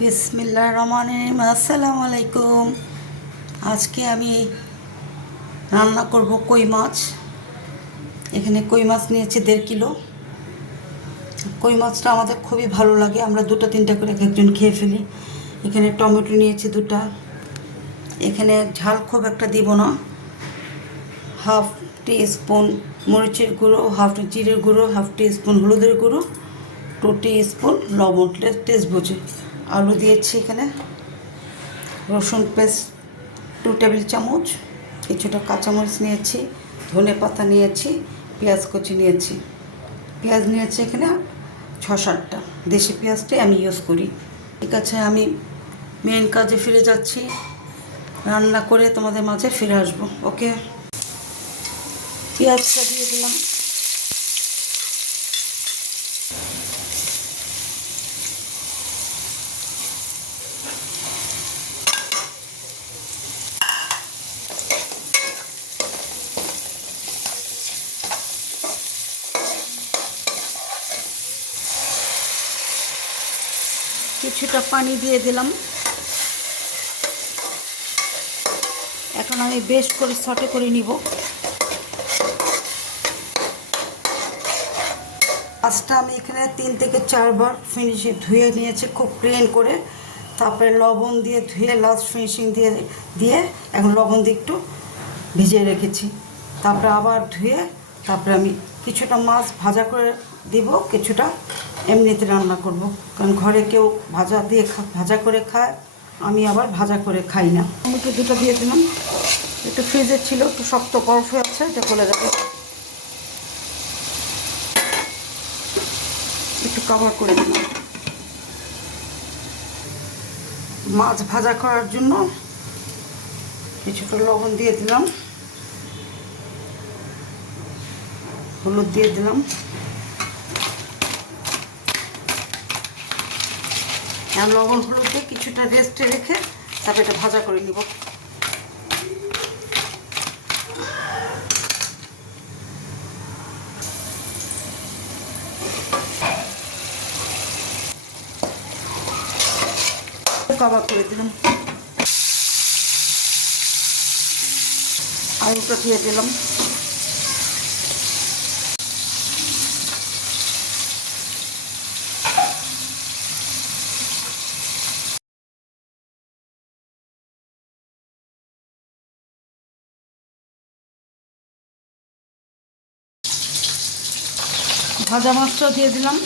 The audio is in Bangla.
বিসমিল্লাহির রহমানির রহিম। আসসালামু আলাইকুম। আজকে আমি রান্না করব কই মাছ। এখানে কই মাছ নিয়েছি 1.5 কিলো। কই মাছটা আমাদের খুবই ভালো লাগে, আমরা 2-3টা করে একজন খেয়ে ফেলি। এখানে টমেটো নিয়েছি 2টা। এখানে ঝাল খুব একটা দিব না, 1/2 টিস্পুন মরিচের গুঁড়ো, 1/2 জিরের গুঁড়ো, 1/2 টিস্পুন হলুদের গুঁড়ো, 2 টিস্পুন লবণ, টেস্ট বুঝে। আলু দিয়েছি এখানে, রসুন পেস্ট 2 টেবিল চামচ, কিছুটা কাঁচামরিচ নিয়েছি, ধনে পাতা নিয়েছি, পেঁয়াজ কুচি নিয়েছি। পেঁয়াজ নিয়েছি এখানে 6-7টা, দেশি পেঁয়াজটাই আমি ইউজ করি। ঠিক আছে, আমি মেন কাজে ফিরে যাচ্ছি, রান্না করে তোমাদের মাঝে ফিরে আসবো। ওকে, পেঁয়াজটা দিয়ে দিলাম। কিছুটা পানি দিয়ে দিলাম। এখন আমি বেশ করে সটে করে নিব। মাছটা আমি এখানে 3 থেকে 4 বার ধুয়ে নিয়েছি খুব ক্লিন করে, তারপরে লবণ দিয়ে ধুয়ে লাস্ট ফিনিশিং দিয়ে এখন লবণ দিয়ে একটু ভিজিয়ে রেখেছি। তারপরে আবার ধুয়ে তারপরে আমি কিছুটা মাছ ভাজা করে দিব, কিছুটা এমনিতে রান্না করব, কারণ ঘরে কেউ ভাজা করে খায়, আমি আবার ভাজা করে খাই না। টমেটো 2টা দিয়ে দিলাম। একটু ফ্রিজে ছিল, একটু শক্ত বরফ হয়ে আছে, এটা গলে যাবে। একটু কভার করে দিলাম। মাছ ভাজা করার জন্য কিছুটা লবণ দিয়ে দিলাম, হলুদ দিয়ে দিলাম। আর লবণ হলুদ দিয়ে কিছুটা রেস্টে রেখে তারপরে এটা ভাজা করে নিব। কভার করে দিলাম। আলুটা দিয়ে দিলাম। ভাজা মাছটাও দিয়ে দিলাম।